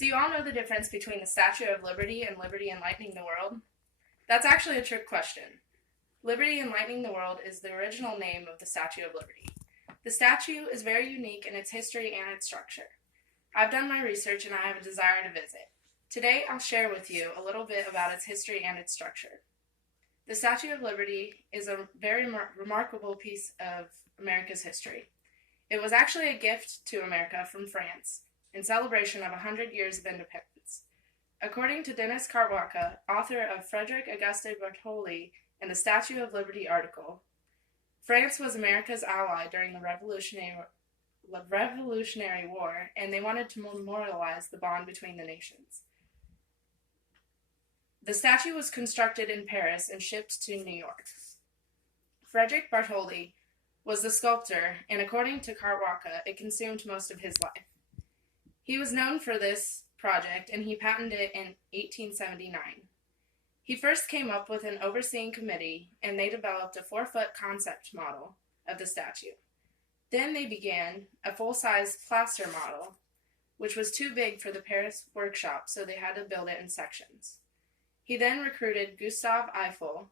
Do you all know the difference between the Statue of Liberty and Liberty Enlightening the World? That's actually a trick question. Liberty Enlightening the World is the original name of the Statue of Liberty. The statue is very unique in its history and its structure. I've done my research and I have a desire to visit. Today I'll share with you a little bit about its history and its structure. The Statue of Liberty is a very remarkable piece of America's history. It was actually a gift to America from France in celebration of 100 years of independence. According to Dennis Carwalka, author of Frederick Auguste Bartholdi and the Statue of Liberty article, France was America's ally during the Revolutionary War, and they wanted to memorialize the bond between the nations. The statue was constructed in Paris and shipped to New York. Frederick Bartholdi was the sculptor, and according to Carwalka, it consumed most of his life. He was known for this project, and he patented it in 1879. He first came up with an overseeing committee, and they developed a 4-foot concept model of the statue. Then they began a full-size plaster model, which was too big for the Paris workshop, so they had to build it in sections. He then recruited Gustave Eiffel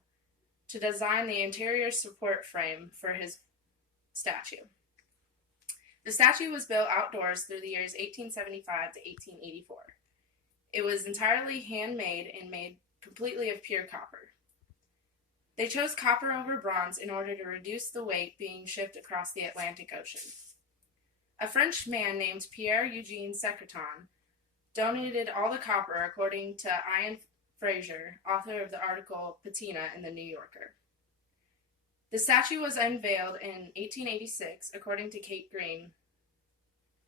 to design the interior support frame for his statue. The statue was built outdoors through the years 1875 to 1884. It was entirely handmade and made completely of pure copper. They chose copper over bronze in order to reduce the weight being shipped across the Atlantic Ocean. A French man named Pierre-Eugène Secretan donated all the copper, according to Ian Fraser, author of the article Patina in the New Yorker. The statue was unveiled in 1886, according to Kate Green,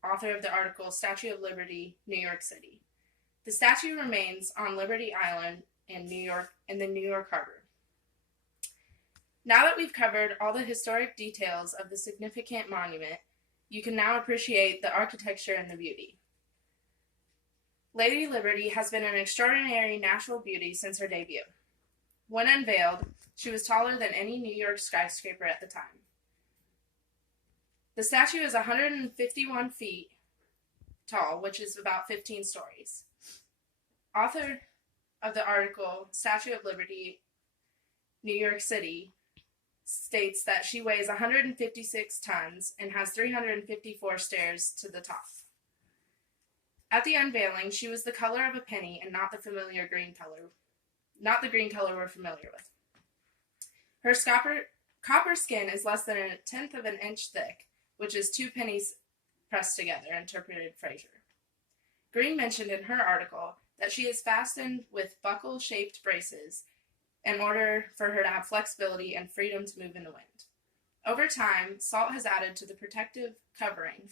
author of the article Statue of Liberty, New York City. The statue remains on Liberty Island in the New York Harbor. Now that we've covered all the historic details of the significant monument, you can now appreciate the architecture and the beauty. Lady Liberty has been an extraordinary natural beauty since her debut. When unveiled, she was taller than any New York skyscraper at the time. The statue is 151 feet tall, which is about 15 stories. Author of the article, Statue of Liberty, New York City, states that she weighs 156 tons and has 354 stairs to the top. At the unveiling, she was the color of a penny and not the green color we're familiar with. Her copper skin is less than 1/10 of an inch thick, which is 2 pennies pressed together, interpreted Fraser. Green mentioned in her article that she is fastened with buckle-shaped braces in order for her to have flexibility and freedom to move in the wind. Over time, salt has added to the protective covering.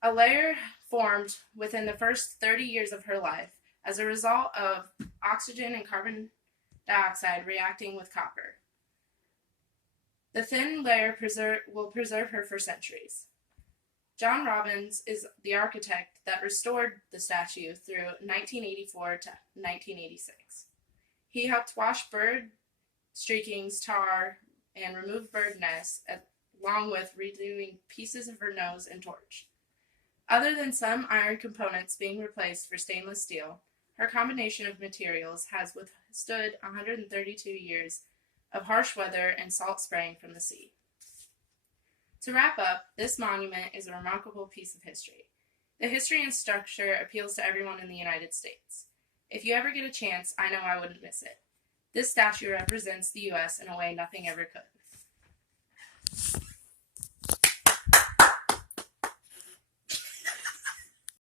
A layer formed within the first 30 years of her life as a result of oxygen and carbon dioxide reacting with copper. The thin layer will preserve her for centuries. John Robbins is the architect that restored the statue through 1984 to 1986. He helped wash bird streakings, tar, and remove bird nests, along with redoing pieces of her nose and torch. Other than some iron components being replaced for stainless steel, her combination of materials has withstood 132 years of harsh weather and salt spraying from the sea. To wrap up, this monument is a remarkable piece of history. The history and structure appeals to everyone in the United States. If you ever get a chance, I know I wouldn't miss it. This statue represents the U.S. in a way nothing ever could.